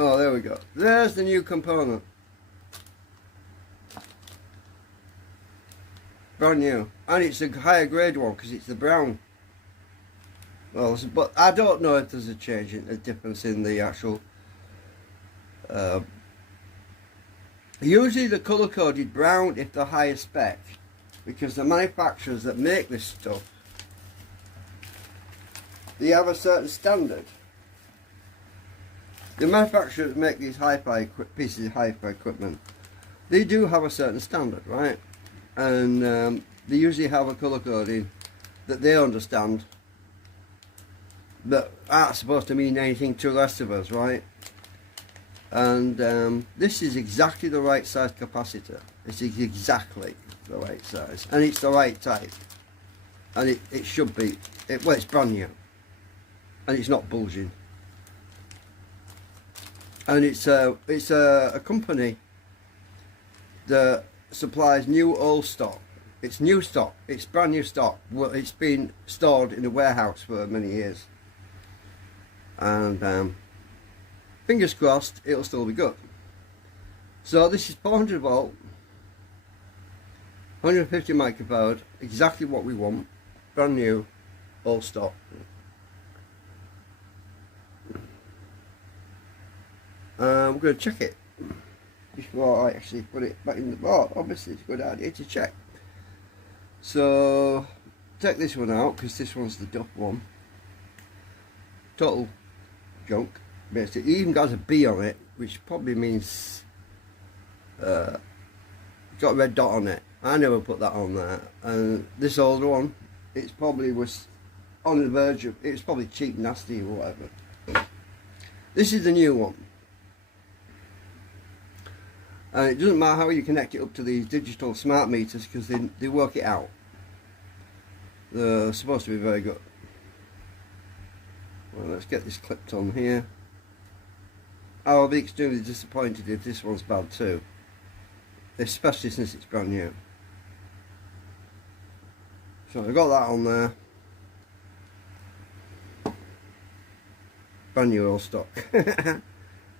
Oh, there we go. There's the new component. Brand new. And it's a higher grade one because it's the brown. Well, but I don't know if there's a difference in the actual. Usually the colour coded brown if they're higher spec, because the manufacturers that make this stuff, they have a certain standard. The manufacturers that make these hi-fi pieces of hi-fi equipment, they do have a certain standard, right? And they usually have a colour coding that they understand that aren't supposed to mean anything to the rest of us, right? And this is exactly the right size capacitor. It's exactly the right size, and it's the right type, and it should be. Well, it's brand new, and it's not bulging. And it's a company that supplies new old stock. It's new stock. It's brand new stock. Well, it's been stored in a warehouse for many years, and fingers crossed it'll still be good. So this is 400 volt, 150 microfarad, exactly what we want, brand new, all stock. I'm going to check it before I actually put it back in the board. Obviously it's a good idea to check. So take this one out because this one's the duff one. Total junk. Basically, it even got a B on it, which probably means it's got a red dot on it. I never put that on there. And this older one, it probably was on the verge of, it was probably cheap, nasty, or whatever. This is the new one, and it doesn't matter how you connect it up to these digital smart meters because they work it out. They're supposed to be very good. Well, let's get this clipped on here. I'll be extremely disappointed if this one's bad too, especially since it's brand new. So I've got that on there. Brand new old stock.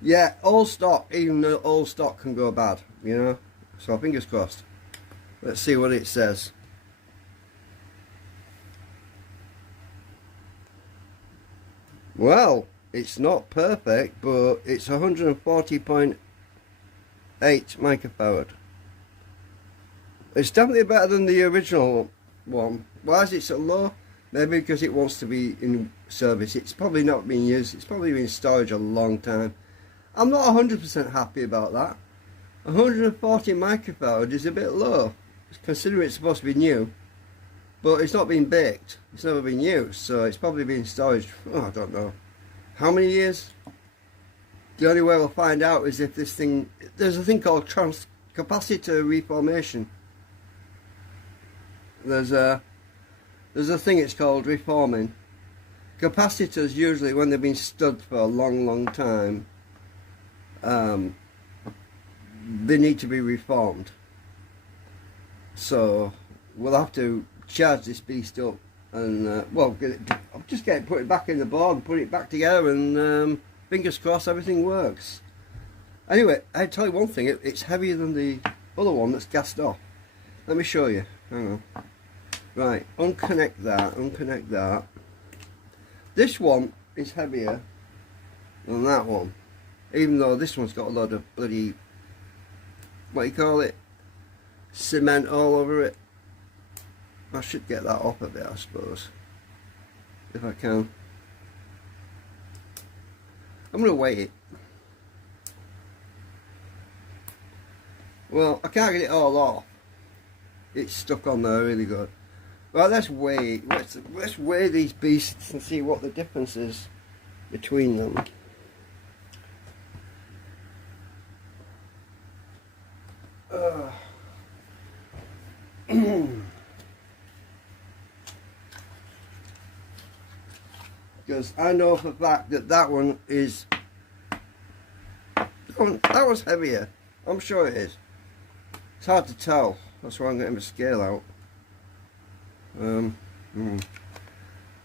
Yeah, old stock, even though old stock can go bad, you know. So fingers crossed. Let's see what it says. Well, it's not perfect, but it's 140.8 microfarad. It's definitely better than the original one. Why is it so low? Maybe because it wants to be in service. It's probably not being used. It's probably been in storage a long time. I'm not 100% happy about that. 140 microfarad is a bit low, considering it's supposed to be new. But it's not been baked. It's never been used, so it's probably been in storage. Oh, I don't know how many years. The only way we'll find out is if this thing. There's a thing called capacitor reformation. There's a thing it's called reforming. Capacitors usually, when they've been stood for a long time, they need to be reformed. So we'll have to charge this beast up and well, just put it back in the board and put it back together, and fingers crossed everything works. Anyway, I tell you one thing, it's heavier than the other one that's gassed off. Let me show you. Hang on. Right, unconnect that. This one is heavier than that one, even though this one's got a lot of bloody, what do you call it, cement all over it. I should get that off a bit, I suppose, if I can. I'm going to weigh it. Well, I can't get it all off. It's stuck on there really good. Well, let's weigh these beasts and see what the difference is between them. Because I know for a fact that that one is, that one's heavier. I'm sure it is. It's hard to tell. That's why I'm getting the scale out. I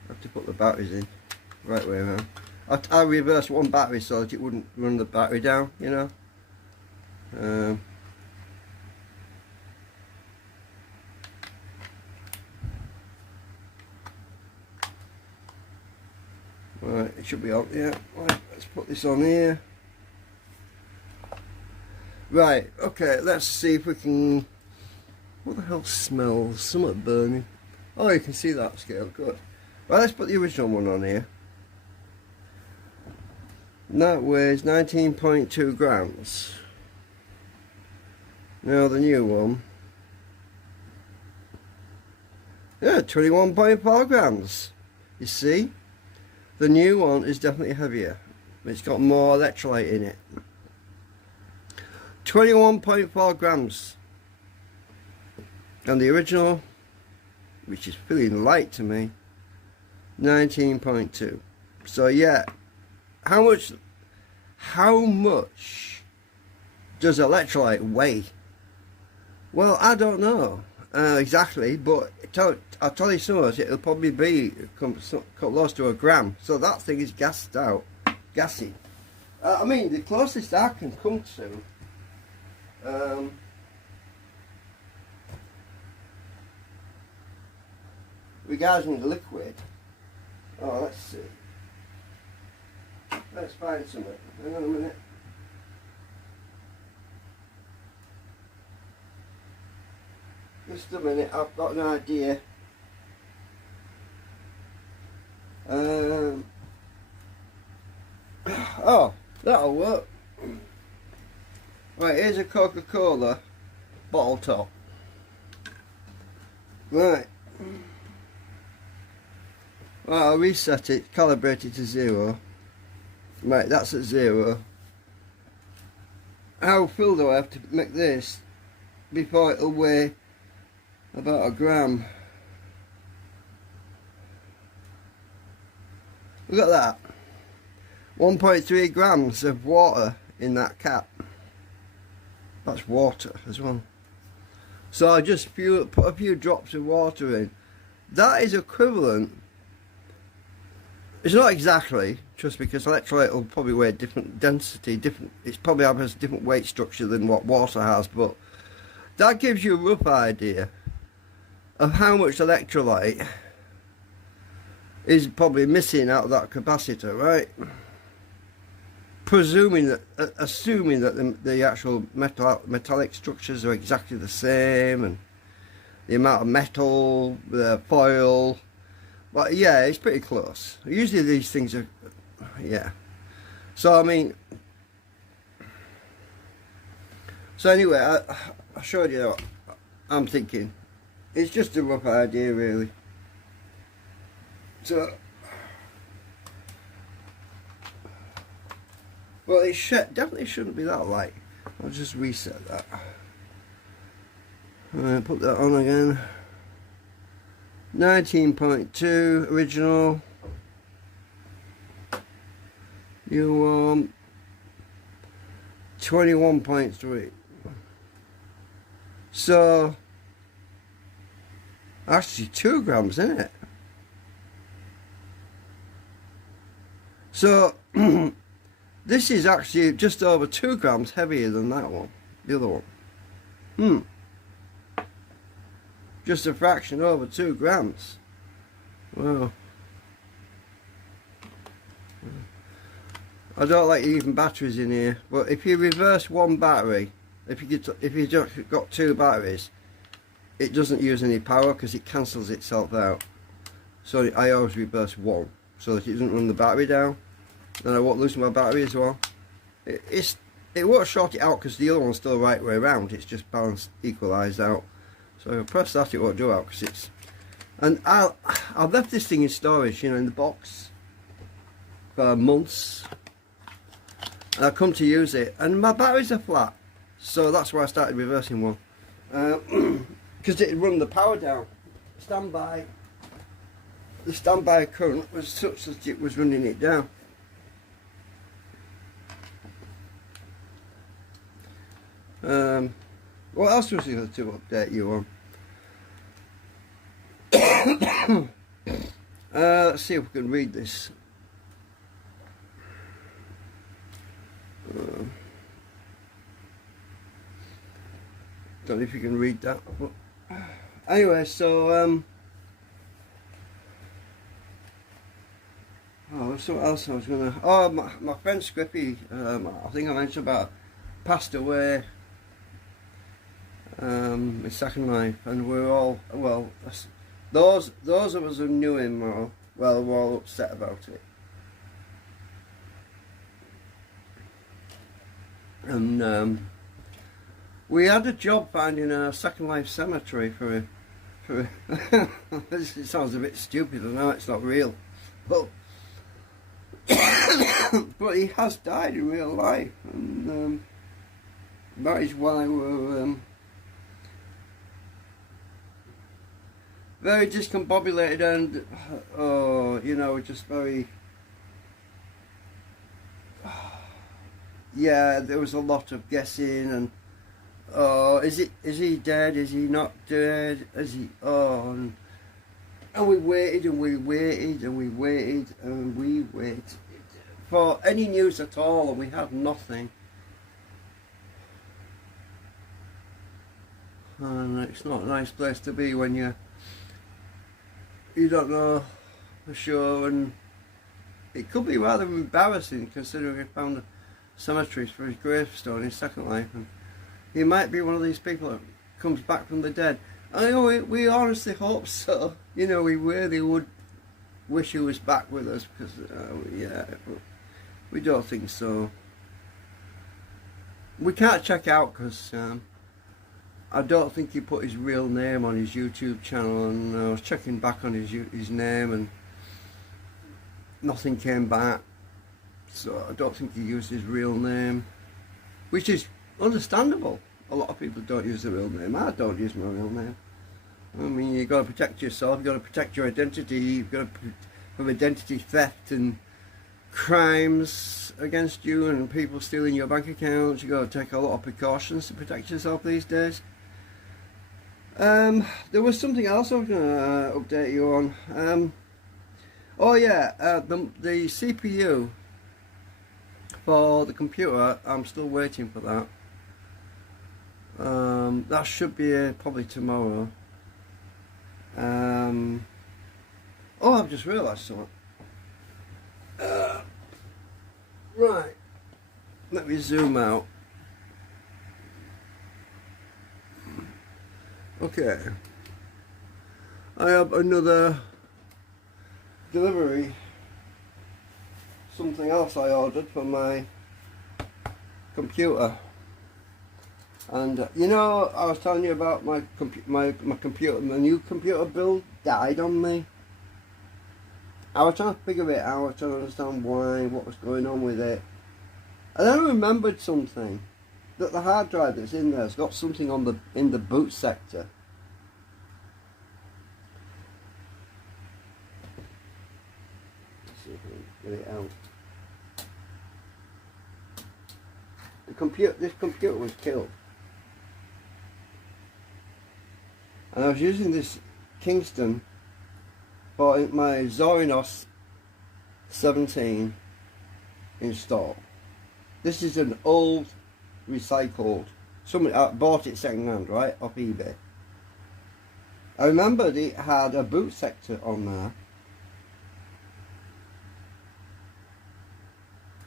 have to put the batteries in right way around. I reversed one battery so that it wouldn't run the battery down, you know. Right, it should be on, yeah. Right, let's put this on here. Right, okay, let's see if we can... What the hell smells? Something burning. Oh, you can see that scale, good. Right, let's put the original one on here. And that weighs 19.2 grams. Now the new one. Yeah, 21.4 grams. You see? The new one is definitely heavier. It's got more electrolyte in it. 21.4 grams. And the original, which is feeling light to me, 19.2. So yeah, how much does electrolyte weigh? Well, I don't know exactly, but I'll tell you so much, it'll probably be close to a gram. So that thing is gassed out, gassy. I mean, the closest I can come to, regarding the liquid, oh, let's see. Let's find something. Hang on a minute. Just a minute, I've got an idea. Oh, that'll work. Right, here's a Coca-Cola bottle top. Right. Right, I'll reset it, calibrate it to 0. Right, that's at 0. How full do I have to make this before it'll weigh about a gram? Look at that. 1.3 grams of water in that cap. That's water as well. So I just put a few drops of water in. That is equivalent. It's not exactly, just because electrolyte will probably weigh different density, it probably has a different weight structure than what water has, but that gives you a rough idea of how much electrolyte is probably missing out of that capacitor, right? Assuming that the actual metallic structures are exactly the same, and the amount of metal, the foil. But yeah, it's pretty close. Usually these things are, yeah. So I mean, so anyway, I showed you what I'm thinking. It's just a rough idea, really. So, well, it definitely shouldn't be that light. I'll just reset that. Alright, put that on again. 19.2 original. You want 21.3. So actually 2 grams, isn't it? So this is actually just over 2 grams heavier than that one, the other one. Just a fraction over 2 grams. Wow. I don't like using batteries in here, but if you reverse one battery, if you just got 2 batteries, it doesn't use any power because it cancels itself out. So I always reverse one so that it doesn't run the battery down. Then I won't lose my battery as well. It won't short it out because the other one's still the right way around. It's just balanced, equalised out. So if I press that, it won't do out because it's. And I've left this thing in storage, you know, in the box for months. And I come to use it, and my batteries are flat. So that's why I started reversing one. Because it run the power down. The standby current was such that it was running it down. What else was there to update you on? Let's see if we can read this. Don't know if you can read that. But anyway, so oh, something else I was gonna. Oh, my friend Scrippy, I think I mentioned about, passed away. His second life, and we're all, well, those of us who knew him were all upset about it. And we had a job finding a second life cemetery for him. It sounds a bit stupid, I know it's not real, but but he has died in real life, and that is why we're very discombobulated and you know, just very yeah, there was a lot of guessing and is he dead, is he not dead, is he and we waited and we waited and we waited and we waited for any news at all, and we had nothing. And it's not a nice place to be when you don't know for sure, and it could be rather embarrassing considering we found the cemeteries for his gravestone in his second life, and he might be one of these people that comes back from the dead. I know we honestly hope so. You know, we really would wish he was back with us, because yeah, but we don't think so. We can't check out because I don't think he put his real name on his YouTube channel, and I was checking back on his name and nothing came back, so I don't think he used his real name, which is understandable. A lot of people don't use their real name. I don't use my real name. I mean, you've got to protect yourself, you've got to protect your identity, you've got to have identity theft and crimes against you and people stealing your bank accounts. You've got to take a lot of precautions to protect yourself these days. There was something else I was going to update you on. Oh yeah, the CPU for the computer, I'm still waiting for that. That should be probably tomorrow. Oh, I've just realised something. Right, let me zoom out. Okay, I have another delivery, something else I ordered for my computer. And you know, I was telling you about my computer, my new computer build died on me. I was trying to figure it out, trying to understand why, what was going on with it. And then I remembered something, that the hard drive that's in there has got something on in the boot sector. Let's see if I can get it out. This computer was killed. And I was using this Kingston for my Zorinos 17 install. This is an old recycled, somebody bought it second hand, right, off eBay. I remembered it had a boot sector on there,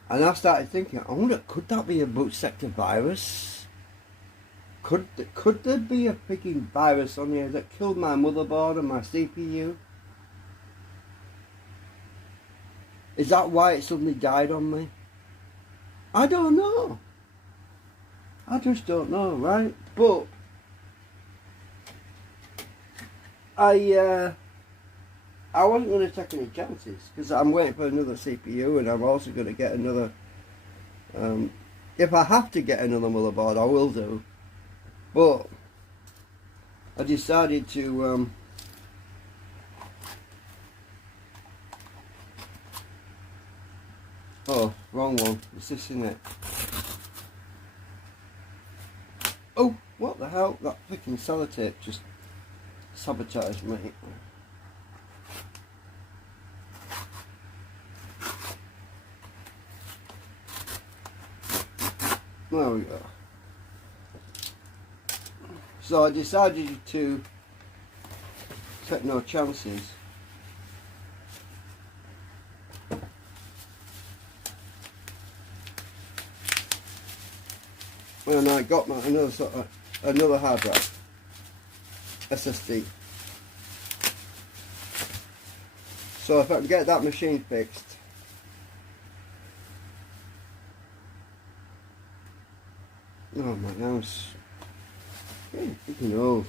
and I started thinking, I wonder, could that be a boot sector virus? Could there be a freaking virus on here that killed my motherboard and my CPU? Is that why it suddenly died on me? I don't know. I just don't know, right? But I wasn't going to take any chances, because I'm waiting for another CPU, and I'm also going to get another. If I have to get another motherboard, I will do. But I decided to oh, wrong one. It's this, isn't it? Oh, what the hell? That freaking sellotape just sabotaged me. There we go. So I decided to take no chances. And I got my another hard drive, SSD. So if I can get that machine fixed, oh my house, freaking old.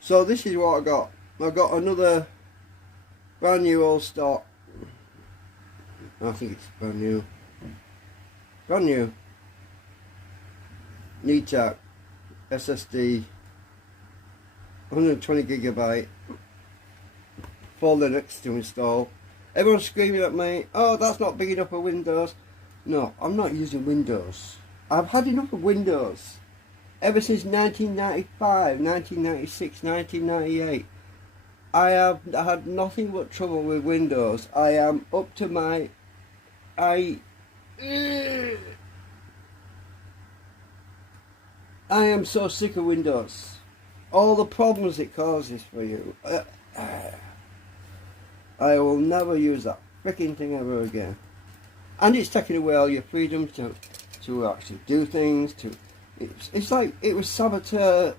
So this is what I got. I got another brand new old stock. I think it's brand new. Brand new. NeedTAC SSD, 120 gigabyte for Linux to install. Everyone's screaming at me, oh, that's not big enough for Windows. No, I'm not using Windows. I've had enough of Windows ever since 1995, 1996, 1998. I have had nothing but trouble with Windows. I am up to my I am so sick of Windows. All the problems it causes for you. I will never use that freaking thing ever again. And it's taking away all your freedom to actually do things. It's like it was Saboteur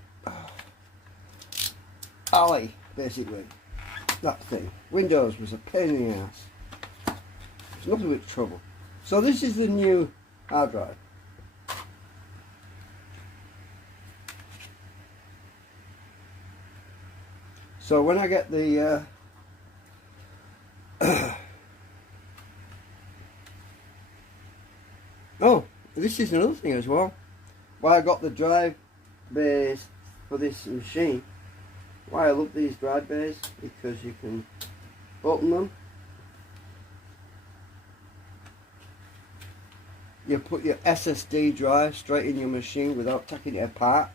Alley, basically. That thing. Windows was a pain in the ass. It's nothing but trouble. So this is the new hard drive. So when I get the oh, this is another thing as well. Why I got the drive bays for this machine. Why I love these drive bays, because you can open them. You put your SSD drive straight in your machine without taking it apart.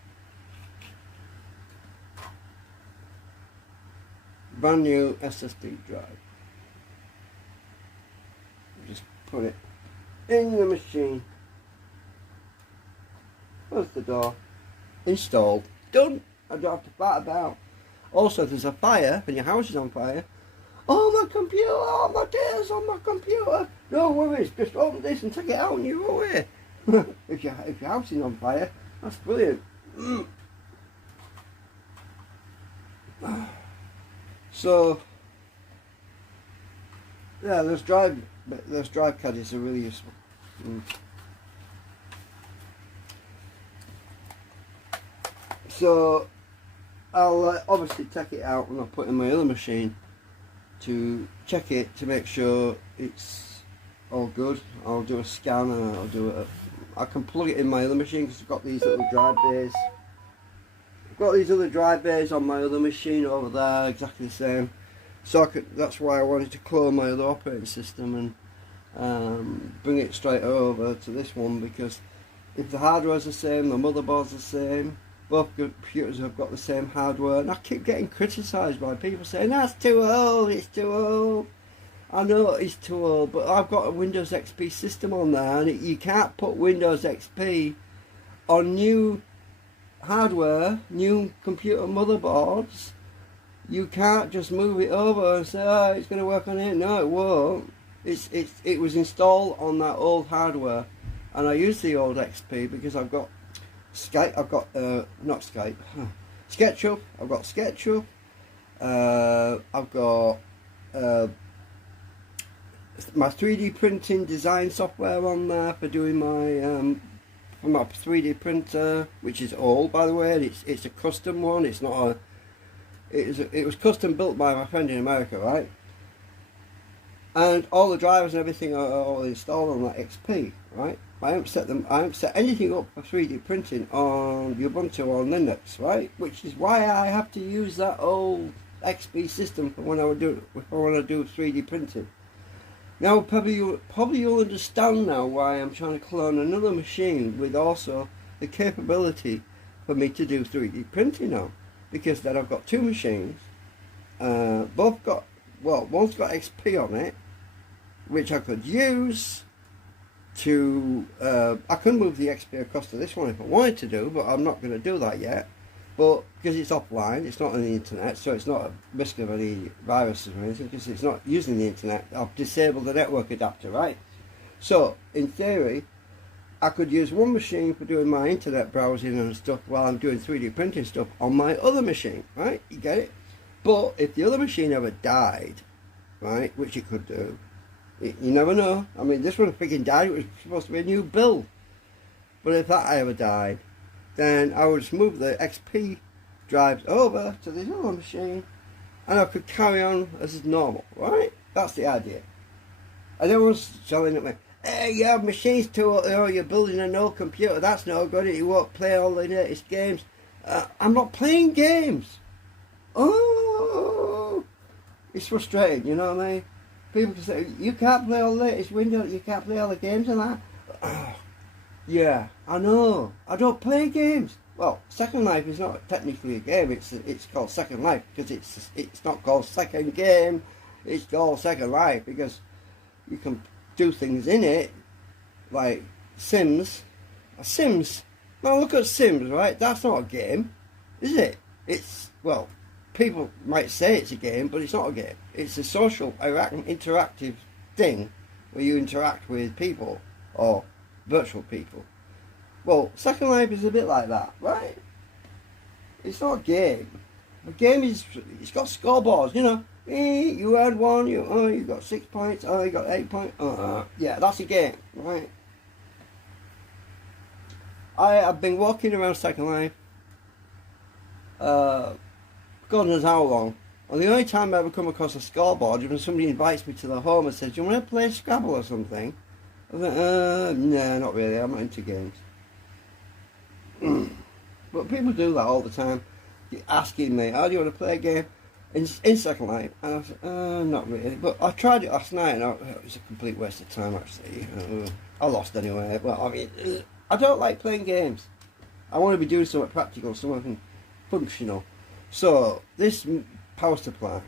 Brand new SSD drive. Just put it in the machine. Close the door. Installed. Done. I don't have to fight about. Also, if there's a fire and your house is on fire, oh, my computer, oh, my data's on my computer. No worries, just open this and take it out and you're away. if your house is on fire, that's brilliant. So, yeah, those drive caddies are really useful. So, I'll obviously take it out and I'll put it in my other machine to check it to make sure it's all good. I'll do a scan and I can plug it in my other machine because I've got these little drive bays. I've got these other drive bays on my other machine over there, exactly the same. So that's why I wanted to clone my other operating system and bring it straight over to this one, because if the hardware's the same, the motherboard's the same, both computers have got the same hardware, and I keep getting criticised by people saying that's too old, it's too old. I know it's too old, but I've got a Windows XP system on there, and you can't put Windows XP on new hardware, new computer motherboards. You can't just move it over and say, oh, it's going to work on it. No, it won't. It was installed on that old hardware, and I use the old XP because I've got Skype. I've got not Skype, SketchUp. I've got SketchUp. I've got my 3D printing design software on there for doing my 3D printer, which is old, by the way. And it's a custom one. It's not a. It was custom built by my friend in America, right? And all the drivers and everything are all installed on that XP, right? I haven't set anything up for 3D printing on Ubuntu or Linux, right? Which is why I have to use that old XP system for when I want to do 3D printing. Now probably you'll understand now why I'm trying to clone another machine with also the capability for me to do 3D printing now. Because then I've got two machines, both got, well, one's got XP on it, which I could use to I can move the XP across to this one if I wanted to do, but I'm not going to do that yet. But because it's offline, it's not on the internet, so it's not a risk of any viruses or anything, because it's not using the internet. I've disabled the network adapter, right? So in theory, I could use one machine for doing my internet browsing and stuff while I'm doing 3D printing stuff on my other machine, right? You get it? But if the other machine ever died, right, which it could do, you never know. I mean, this one freaking died. It was supposed to be a new build. But if that ever died, then I would just move the XP drives over to this other machine, and I could carry on as normal, right? That's the idea. And everyone's telling at me, hey, you have machines too, you're building an old computer, that's no good, you won't play all the latest games. I'm not playing games. Oh, it's frustrating, you know what I mean? People can say, you can't play all the latest Windows, you can't play all the games and that. Yeah, I know. I don't play games. Well, Second Life is not technically a game. It's called Second Life because it's not called Second Game. It's called Second Life because you can do things in it like Sims. Sims. Now look at Sims, right? That's not a game, is it? It's, well, people might say it's a game, but it's not a game. It's a social interactive thing where you interact with people or virtual people. Well, Second Life is a bit like that, right? It's not a game. A game is, it's got scoreboards, you know. You had one, you got 6 points, you got 8 points. Yeah, that's a game, right? I've been walking around Second Life, God knows how long. And the only time I ever come across a scoreboard is when somebody invites me to their home and says, do you want to play Scrabble or something? I think, no, not really, I'm not into games. But people do that all the time. You're asking me, oh, do you want to play a game in Second Life? And I said, not really. But I tried it last night and it was a complete waste of time actually. I lost anyway. Well, I mean, I don't like playing games. I want to be doing something practical, something functional. So, this power supply,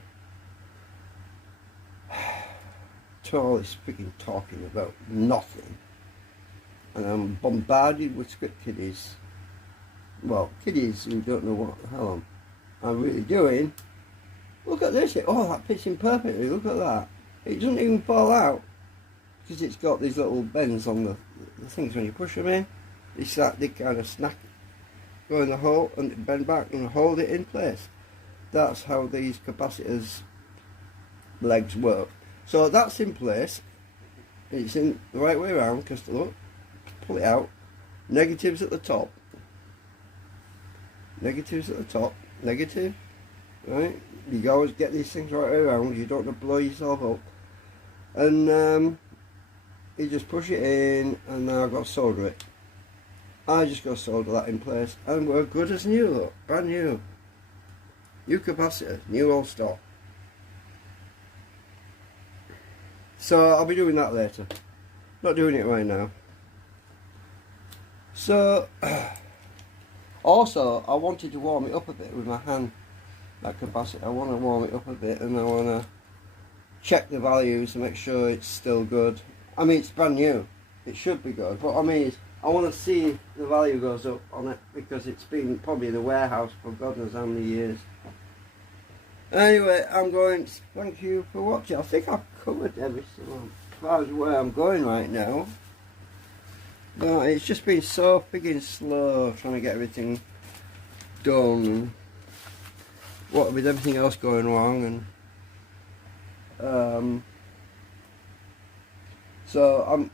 to all this freaking talking about nothing, and I'm bombarded with script kiddies, well, kiddies who don't know what the hell I'm really doing. Look at this, oh, that fits in perfectly, look at that. It doesn't even fall out, because it's got these little bends on the things when you push them in. It's like they kind of snack, go in the hole and bend back and hold it in place. That's how these capacitors legs work. So that's in place. It's in the right way around, because look, pull it out. Negatives at the top. Negatives at the top. Negative. Right? You always get these things right way around. You don't want to blow yourself up. And you just push it in, and now I've got to solder it. I just got to solder that in place, and we're good as new, look. Brand new. New capacitor, new old stock. So I'll be doing that later. Not doing it right now. So also I wanted to warm it up a bit with my hand, that capacitor. I want to warm it up a bit, and I want to check the values to make sure it's still good. I mean, it's brand new. It should be good, but I mean, I want to see if the value goes up on it, because it's been probably in the warehouse for God knows how many years. Anyway, I'm going to thank you for watching. I think I've covered everything as far as where I'm going right now. But it's just been so freaking slow trying to get everything done. What with everything else going wrong, and so I'm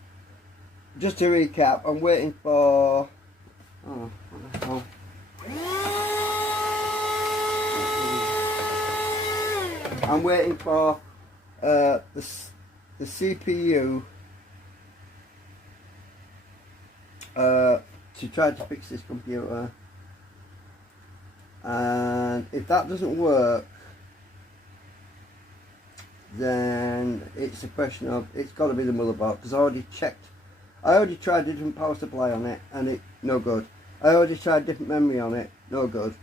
just to recap. I'm waiting for what the hell? I'm waiting for the CPU to try to fix this computer, and if that doesn't work, then it's a question of, it's got to be the motherboard, because I already tried a different power supply on it and it no good. I already tried different memory on it, no good.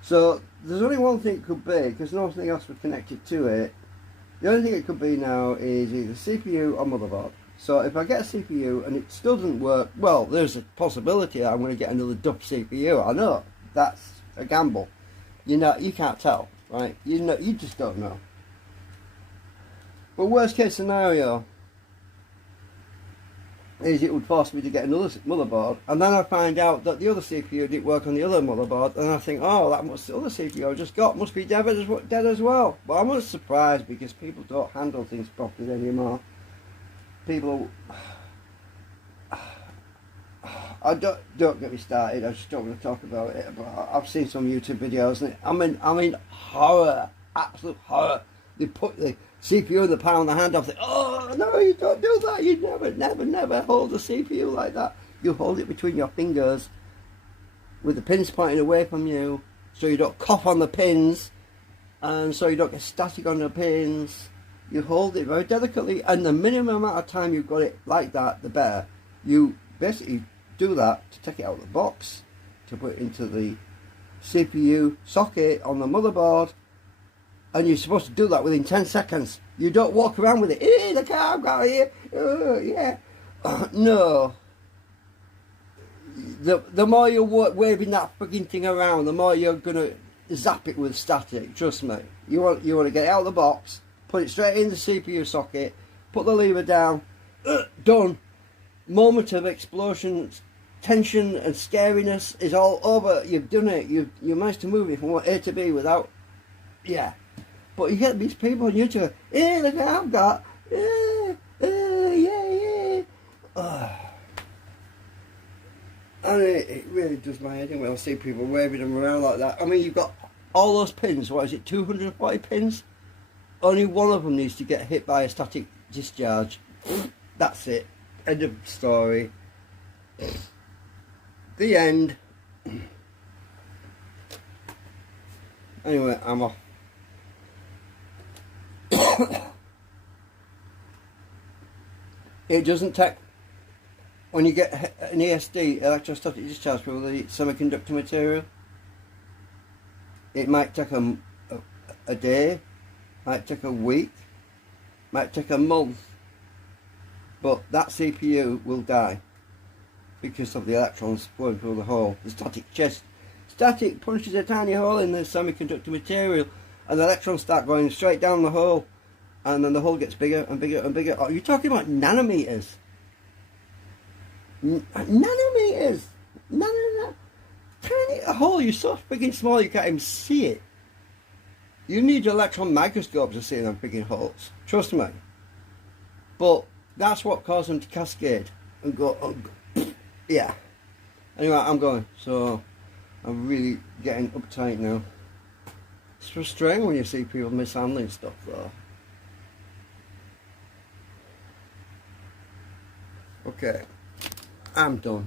So there's only one thing it could be, because nothing else was connected to it. The only thing it could be now is either CPU or motherboard. So if I get a CPU and it still doesn't work, well, there's a possibility that I'm going to get another dump CPU. I know that's a gamble. You know, you can't tell, right? You know, you just don't know. But worst case scenario is it would force me to get another motherboard, and then I find out that the other CPU didn't work on the other motherboard, and I think, oh, that must, the other CPU I just got must be dead as well. But I'm not surprised, because people don't handle things properly anymore. People, I don't get me started. I just don't want to talk about it. But I've seen some YouTube videos, and I mean horror, absolute horror. They put the CPU in the palm of the hand. I think, oh no, you don't do that. You never hold the CPU like that. You hold it between your fingers, with the pins pointing away from you, so you don't cough on the pins, and so you don't get static on the pins. You hold it very delicately, and the minimum amount of time you've got it like that, the better. You basically do that to take it out of the box, to put it into the CPU socket on the motherboard, and you're supposed to do that within 10 seconds. You don't walk around with it. Hey, look how I've got here. Oh, yeah. No. The more you're waving that fucking thing around, the more you're gonna zap it with static. Trust me. You want to get it out of the box, put it straight in the CPU socket, put the lever down. Done. Moment of explosion, tension and scariness is all over. You've done it. You managed to move it from A to B without. Yeah. But you get these people on YouTube, hey, look what I've got, yeah. And it really does my head in when I see people waving them around like that. I mean, you've got all those pins, what is it, 240 pins? Only one of them needs to get hit by a static discharge. That's it. End of story. The end. Anyway, I'm off. It doesn't take, when you get an ESD, electrostatic discharge with the semiconductor material, it might take a day, might take a week, might take a month, but that CPU will die because of the electrons going through the hole. The static punches a tiny hole in the semiconductor material, and the electrons start going straight down the hole, and then the hole gets bigger and bigger and bigger. Oh, you're talking about nanometers. Nanometers. Tiny hole. You're so freaking small you can't even see it. You need your electron microscope to see them freaking holes. Trust me. But that's what caused them to cascade and go. Yeah. Anyway, I'm going. So I'm really getting uptight now. It's frustrating when you see people mishandling stuff though. Okay, I'm done.